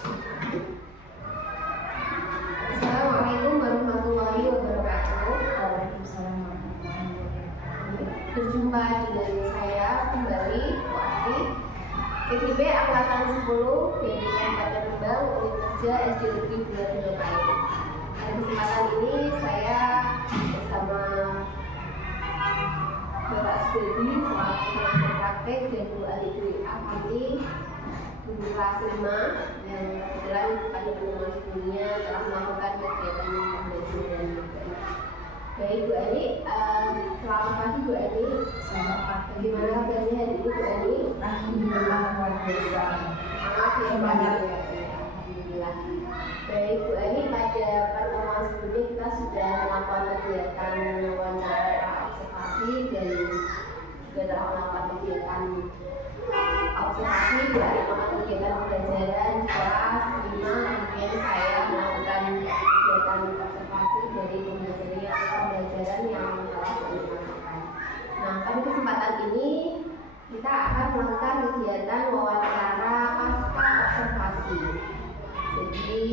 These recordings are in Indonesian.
Assalamualaikum warahmatullahi wabarakatuh. Waalaikumsalam warahmatullahi wabarakatuh. Berjumpa dengan saya kembali, Bu Ati, CGB Angkatan 10 dari Kabupaten Rembang, Unit Kerja SDUPI Bulan Pahit. Pada kesempatan ini saya bersama Bapak Subedi selaku pengajar praktek dan Bu Ali Dwi Avanti, guru kelas 5 yang kebetulan pada pertemuan sebelumnya telah melakukan kegiatan pembelajaran. Baik Bu Ali, selamat pagi Bu Ali. Selamat pagi. Bagaimana kabarnya hari ini Bu Ali? Alhamdulillah luar biasa. Semangat ya. Alhamdulillah. Baik Bu Ali, pada pertemuan sebelumnya kita sudah melakukan kegiatan wawancara observasi dan juga telah melakukan kegiatan observasi dan melakukan kegiatan pembelajaran di kelas 5. Kemudian saya melakukan kegiatan observasi dari pembelajaran yang telah dilakukan. Nah, pada kesempatan ini kita akan melakukan kegiatan wawancara pasca observasi. Jadi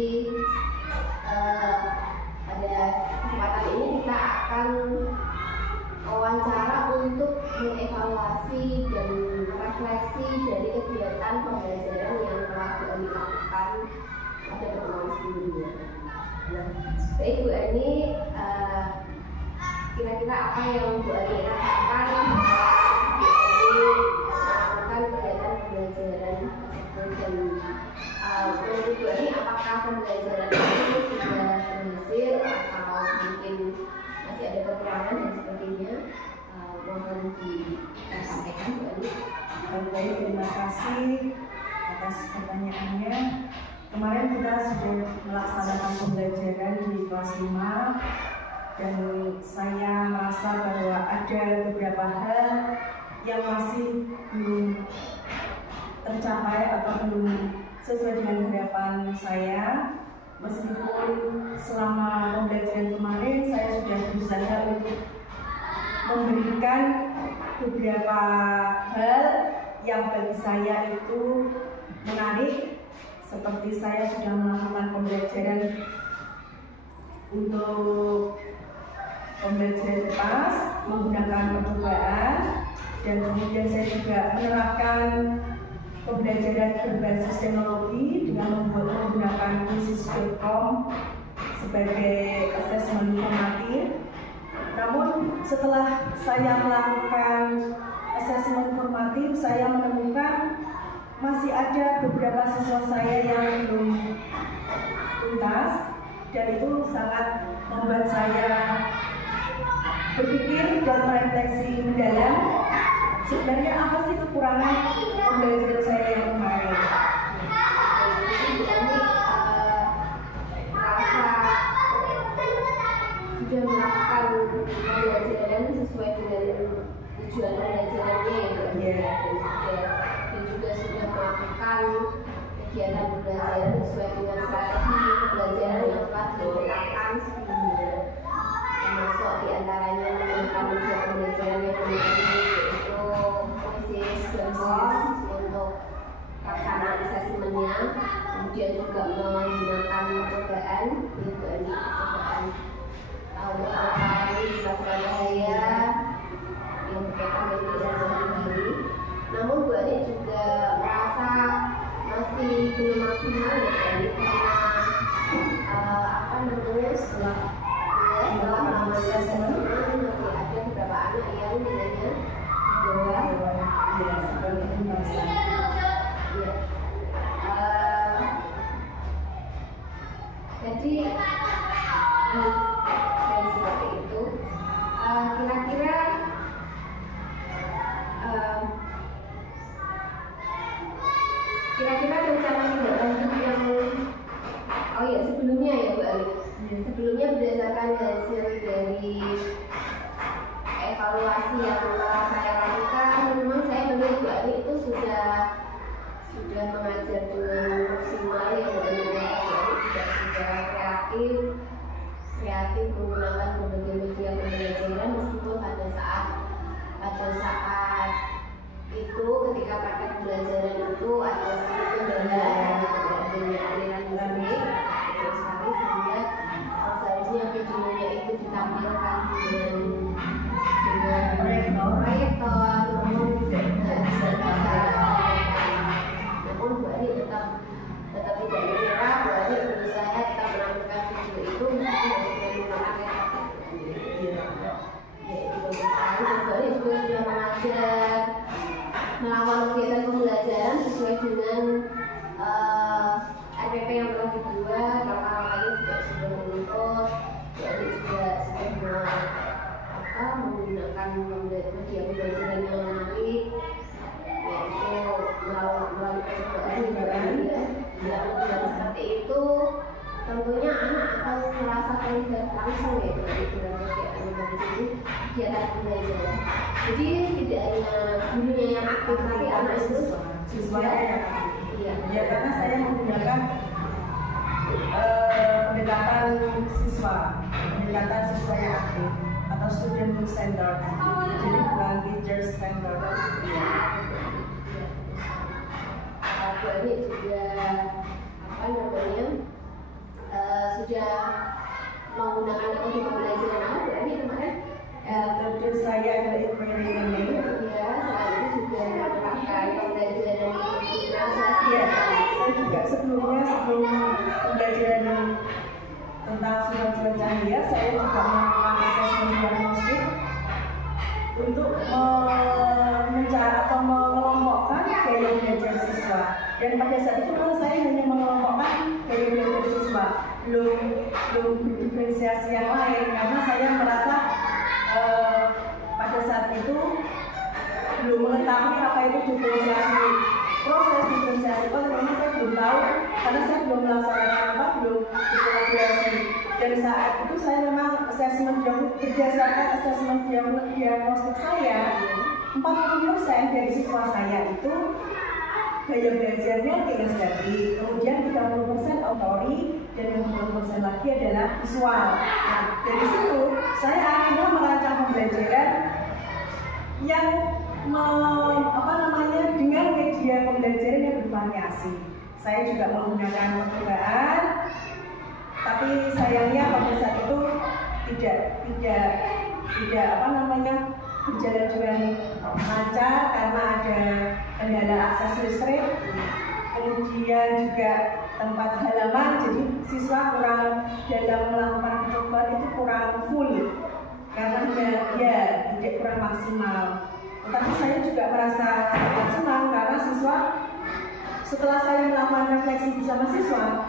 pada kesempatan ini kita akan wawancara untuk mengevaluasi dan refleksi dari kegiatan pembelajaran yang telah dilakukan pada pertemuan sebelumnya. Baik Bu Ani, kira-kira apa yang Bu Ani rasakan melakukan kegiatan pembelajaran tersebut, dan menurut Bu Ani apakah pembelajaran itu sudah berhasil atau mungkin masih ada kekurangan dan sebagainya? Mohon disampaikan Bu Ani. Baik, terima kasih atas pertanyaannya. Kemarin kita sudah melaksanakan pembelajaran di kelas 5 dan saya merasa bahwa ada beberapa hal yang masih belum tercapai atau belum sesuai dengan harapan saya. Meskipun selama pembelajaran kemarin saya sudah berusaha untuk memberikan beberapa hal yang bagi saya itu menarik, seperti saya sudah melakukan pembelajaran untuk pembelajaran lepas menggunakan percobaan, dan kemudian saya juga menerapkan pembelajaran berbasis teknologi dengan menggunakan Quizzes.com sebagai asesmen informatif. Namun setelah saya melakukan asesmen informatif, saya menemukan masih ada beberapa siswa saya yang belum tuntas, dan itu sangat membuat saya berpikir dan merefleksi mendalam sebenarnya apa sih kekurangan pembelajaran saya yang kemarin. Sudah melakukan pembelajaran sesuai dengan tujuan pembelajarannya ya, dan juga sudah melakukan kegiatan pembelajaran sesuai dengan strategi pembelajaran yang telah ditetapkan sebelumnya, termasuk diantaranya menggunakan media pembelajaran yang yaitu Quizzes untuk pelaksanaan asesmennya, kemudian juga menggunakan percobaan untuk mengetahui sifat bahaya yang berkaitan dengan pembelajaran diri. Namun Bu Ani juga merasa masih belum maksimal ya, karena setelah melakukan asesmen masih ada beberapa anak yang nilainya di bawah jadi seperti itu. Kira-kira rencana tindak lanjut yang sebelumnya ya Bu Ali. Sebelumnya berdasarkan hasil dari evaluasi yang telah saya lakukan, memang saya melihat Bu Ali itu sudah mengajar dengan maksimal ya, dan juga sudah kreatif merasa terlibat langsung ya dalam kegiatan pembelajaran. Jadi tidak hanya gurunya yang aktif, tapi anak itu siswanya yang aktif. Iya. Ya, karena saya menggunakan pendekatan siswa yang aktif atau student centered, jadi bukan teacher centered. Ini juga sudah menggunakan metode pembelajaran apa berarti kemarin? Metode saya adalah inquiry learning. Ya, selain itu juga menerapkan pembelajaran integrasi. Ya, saya juga sebelum pembelajaran tentang sifat-sifat cahaya, saya juga melakukan asesmen diagnostik untuk mencari atau mengelompokkan gaya belajar siswa. Dan pada saat itu saya hanya mengelompokkan gaya belajar siswa, belum diferensiasi yang lain, karena saya merasa pada saat itu belum mengetahui apa itu diferensiasi, proses diferensiasi karena saya belum tahu, karena saya belum melaksanakan belum berkolaborasi. Dan saat itu saya memang berdasarkan asesmen diagnostik saya, 40% dari siswa saya itu gaya belajarnya kinestetik, kemudian 30% autori, dan 20% lagi adalah visual. Nah, dari situ saya akhirnya merancang pembelajaran yang dengan media pembelajaran yang bervariasi. Saya juga menggunakan percobaan, tapi sayangnya pada saat itu tidak berjalan dengan lancar karena ada kendala akses listrik, kemudian juga tempat halaman, jadi siswa kurang dalam melakukan percobaan itu kurang full karena tidak kurang maksimal. Tetapi saya juga merasa sangat senang karena siswa, setelah saya melakukan refleksi bersama siswa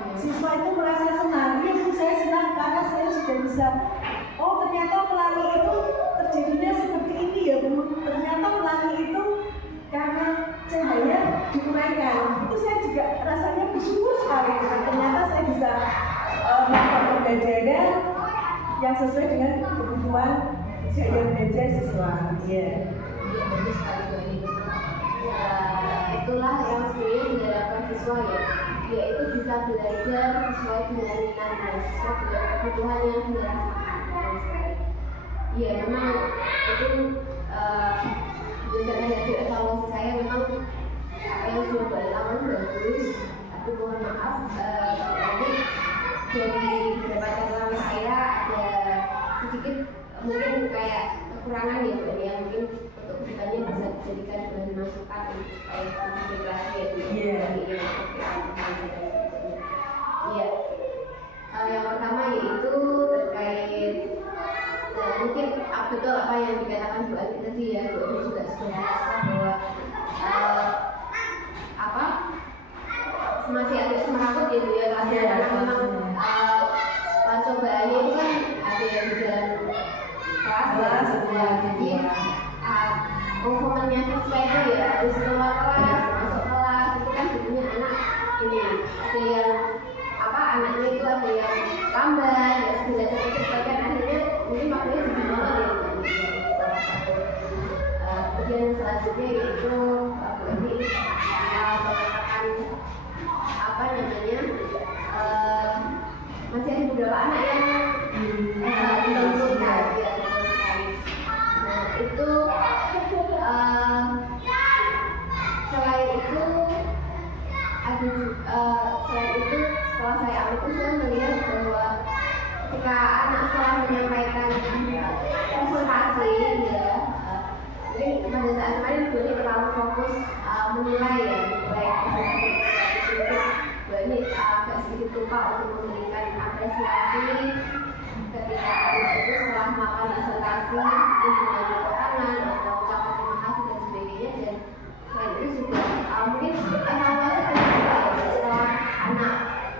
itu merasa senang. Iya, saya senang karena saya sudah bisa, oh ternyata pelangi itu terjadinya seperti ini ya Bu. Ternyata pelangi itu karena cahaya diuraikan. Itu saya juga rasanya bersyukur sekali. Ternyata saya bisa melakukan pembelajaran yang sesuai dengan kebutuhan gaya belajar siswa. Yeah. Bagus sekali itulah yang sebenarnya diharapkan siswa ya, yaitu bisa belajar sesuai dengan minat dan sesuai dengan kebutuhan yang dirasakan. Iya, memang itu berdasarkan hasil evaluasi saya memang apa yang sudah dilakukan bagus, tapi mohon maaf dari beberapa catatan saya ada sedikit mungkin kayak kekurangan ya Bu, yang mungkin untuk kedepannya bisa dijadikan bahan masukan supaya lebih lagi ya. Iya. Yang pertama yaitu terkait mungkin betul apa yang dikatakan Bu Andi tadi ya, Bu Andi juga sudah merasa bahwa masih agak semerawut ya Bu ya, karena memang percobaannya itu kan ada yang di dalam kelas ya, jadi performanya siswa itu ya harus keluar kelas, masuk kelas, itu kan jadinya anak ini ada yang anaknya itu ada yang lambat, ya belajar cepat kan akhirnya ini maknanya jadi banget ya. Kemudian selanjutnya yaitu ini mengatakan masih ada beberapa anak yang belum itu selain itu setelah saya ambil itu saya melihat bahwa ketika anak setelah menyampaikan presentasi ya, mungkin pada saat kemarin Bu ini terlalu fokus menilai ya, menilai presentasi ini agak sedikit lupa untuk memberikan apresiasi ketika anak itu setelah melakukan presentasi itu dengan tangan atau ucapan terima kasih dan sebagainya, dan itu juga mungkin evaluasi setelah anak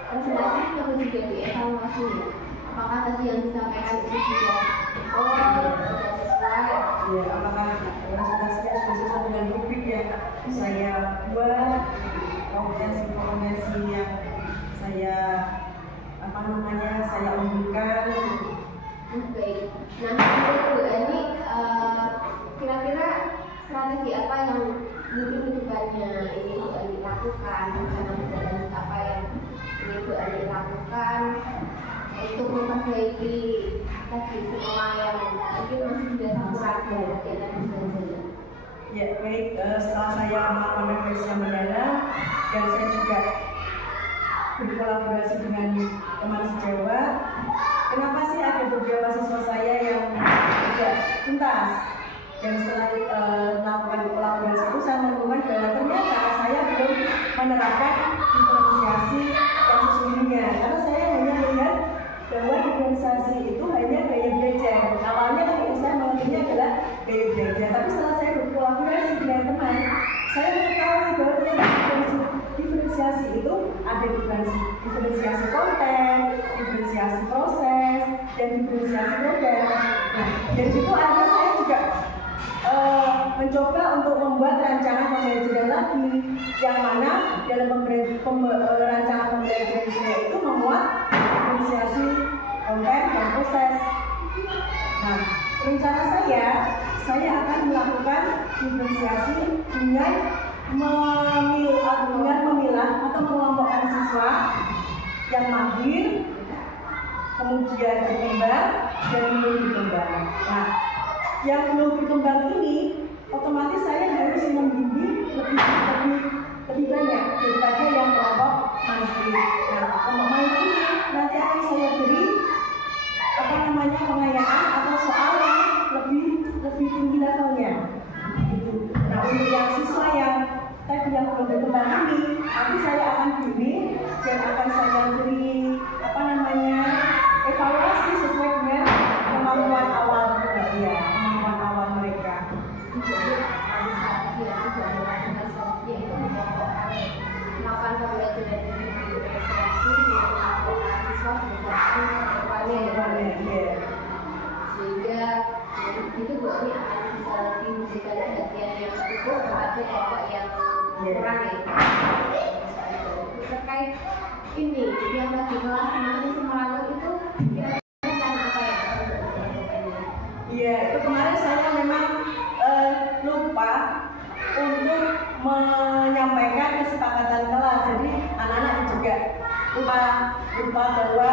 presentasi perlu juga dievaluasi apakah tadi yang disampaikan itu sudah sesuai ya, apakah presentasinya sudah sesuai dengan rubrik yang saya buat, kompetensi yang saya saya umumkan. Baik. Nah, menurut Bu Ani, kira-kira strategi apa yang mungkin kedepannya ini Bu Ani lakukan, rencana apa yang ini Bu Ani lakukan untuk memperbaiki tadi semua yang mungkin masih tidak kurang dari kegiatan belajar? Ya, baik. Setelah saya melakukan refleksi yang mendalam dan saya juga berkolaborasi dengan teman sejawat, kenapa sih ada beberapa siswa saya yang tidak tuntas? Dan setelah melakukan kolaborasi itu saya menemukan bahwa ternyata saya belum menerapkan diferensiasi yang sesungguhnya, karena saya hanya melihat bahwa diferensiasi itu hanya gaya belajar. Awalnya ketika saya mengertinya adalah gaya belajar, tapi setelah saya berkolaborasi dengan teman, saya mengetahui bahwa ternyata diferensiasi itu ada diferensiasi konten, diferensiasi proses, dan diferensiasi program. Nah, dari situ akhirnya saya juga mencoba untuk membuat rancangan pembelajaran lagi, yang mana dalam rancangan pembelajaran saya itu memuat diferensiasi konten dan proses. Nah, rencana saya akan melakukan diferensiasi dengan memilah atau mengelompokkan siswa yang mahir, kemudian berkembang, dan belum berkembang. Nah, yang belum berkembang ini otomatis saya harus membimbing lebih banyak daripada yang kelompok mahir. Nah, kelompok mahir ini nanti akan saya beri pengayaan atau soal yang lebih tinggi levelnya. Nah, untuk yang siswa yang tadi yang belum berkembang ini, nanti saya akan bimbing dan akan saya beri evaluasi sesuai dengan kemampuan awal mereka. Melakukan pembelajaran diferensiasi dengan siswa sehingga itu Bu Ani akan bisa lebih memberikan perhatian yang cukup kepada kelompok yang kurang ya. Terkait ini yang lagi kelas masih Semarang itu rencana apa ya? Iya, itu kemarin saya memang lupa untuk menyampaikan kesepakatan kelas. Jadi anak-anak juga lupa bahwa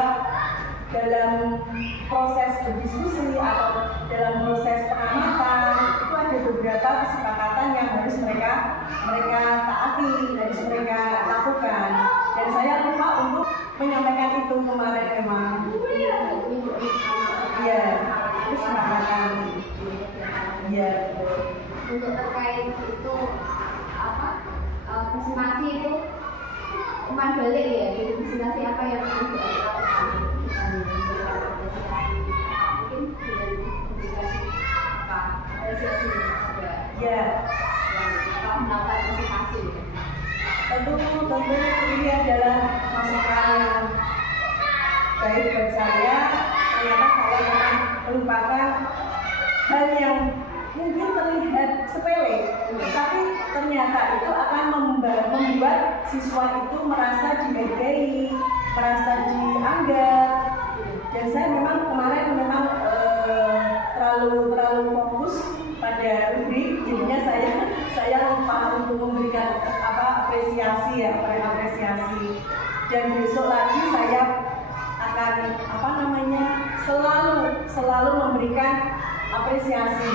dalam proses berdiskusi atau dalam proses pengamatan itu ada beberapa kesepakatan yang harus mereka taati, harus mereka lakukan. Dan saya lupa untuk menyampaikan itu kemarin memang. Iya, kesepakatan. Iya. Untuk terkait itu presentasi itu umpan balik ya, presentasi apa yang akan dilakukan? Mungkin dengan memberikan apresiasi kepada yang melakukan presentasi. Tentu ini adalah masukan yang baik buat saya. Ternyata saya memang melupakan hal yang mungkin terlihat sepele, tetapi ternyata itu akan membuat siswa itu merasa dihargai, merasa dianggap. Dan saya memang kemarin terlalu fokus pada rubrik, jadinya saya lupa untuk memberikan apresiasi. Dan besok lagi saya akan selalu memberikan apresiasi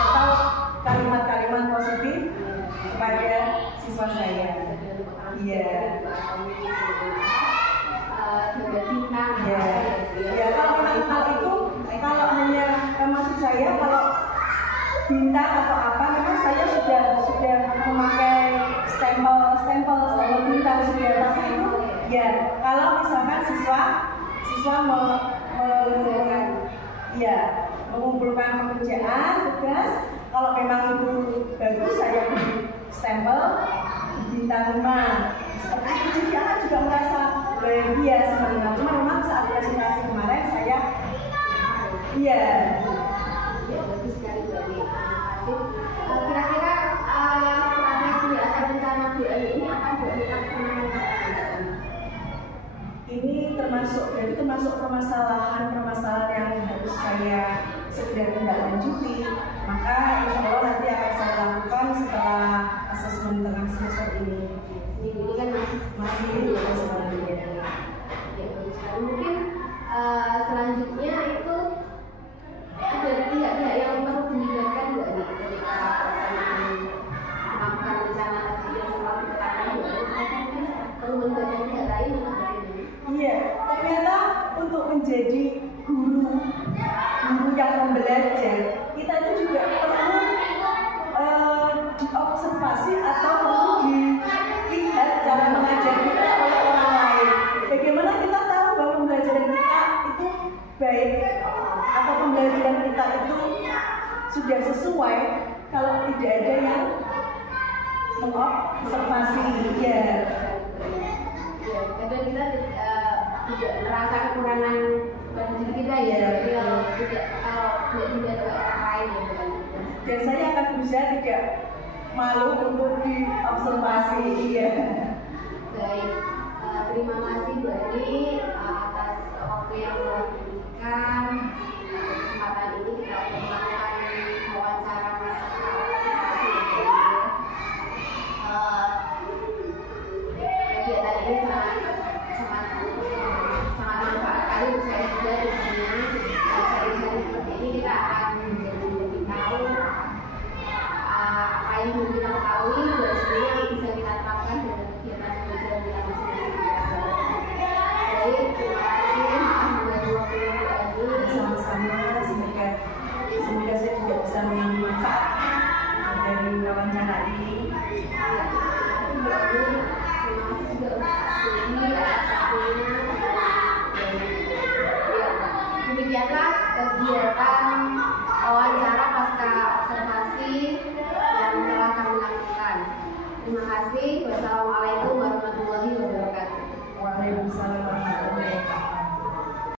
atau kalimat-kalimat positif kepada siswa saya. Iya. Ya, kalau memang hal itu, kalau hanya maksud saya kalau bintang atau apa, memang saya sudah memakai stempel bintang sudah. Tapi itu ya, kalau misalkan siswa mengumpulkan pekerjaan, tugas, kalau memang itu bagus saya beri stempel bintang 5. Seperti itu, jadi anak juga merasa bahagia sebenarnya. Cuma memang saat presentasi kemarin saya bagus sekali dari kira-kira strategi atau rencana Bu Ani ini akan dilaksanakan ini termasuk permasalahan yang harus saya segera tindak lanjuti. Maka insya Allah nanti akan saya lakukan setelah asesmen tengah semester ini. Ini kan masih selanjutnya. Ya, mungkin selanjutnya itu dari pihak-pihak yang perlu dilibatkan nggak nih ketika melakukan rencana tadi yang selalu dikatakan perlu melibatkan pihak lain atau bagaimana? Iya, ternyata untuk menjadi guru yang membelajar, kita itu juga perlu diobservasi atau perlu dilihat cara mengajar kita oleh orang lain. Bagaimana kita tahu bahwa pembelajaran kita itu baik atau pembelajaran kita itu sudah sesuai kalau tidak ada yang mengobservasi. Ya. Kadang kita tidak merasa kekurangan pada diri kita ya, kalau tidak dilihat oleh orang lain ya. Dan saya akan berusaha tidak malu untuk diobservasi. Ya. Baik, terima kasih Bu Ani atas waktu yang telah diberikan. Kesempatan ini kita melakukan wawancara kegiatan ini sangat manfaat sekali untuk saya juga. Dengan seperti ini kita akan menjadi tahu apa yang belum kita ketahui dan sebenarnya yang bisa kita terapkan dalam kegiatan pembelajaran kita masing-masing. Baik, terima kasih mengganggu waktu Bu Ani. Sama-sama, semoga saya juga bisa mengambil manfaat dari wawancara ini. Terima kasih juga untuk Dewi atas waktunya. Demikianlah kegiatan wawancara pasca observasi yang telah kami lakukan. Terima kasih. Wassalamualaikum warahmatullahi wabarakatuh. Waalaikumsalam.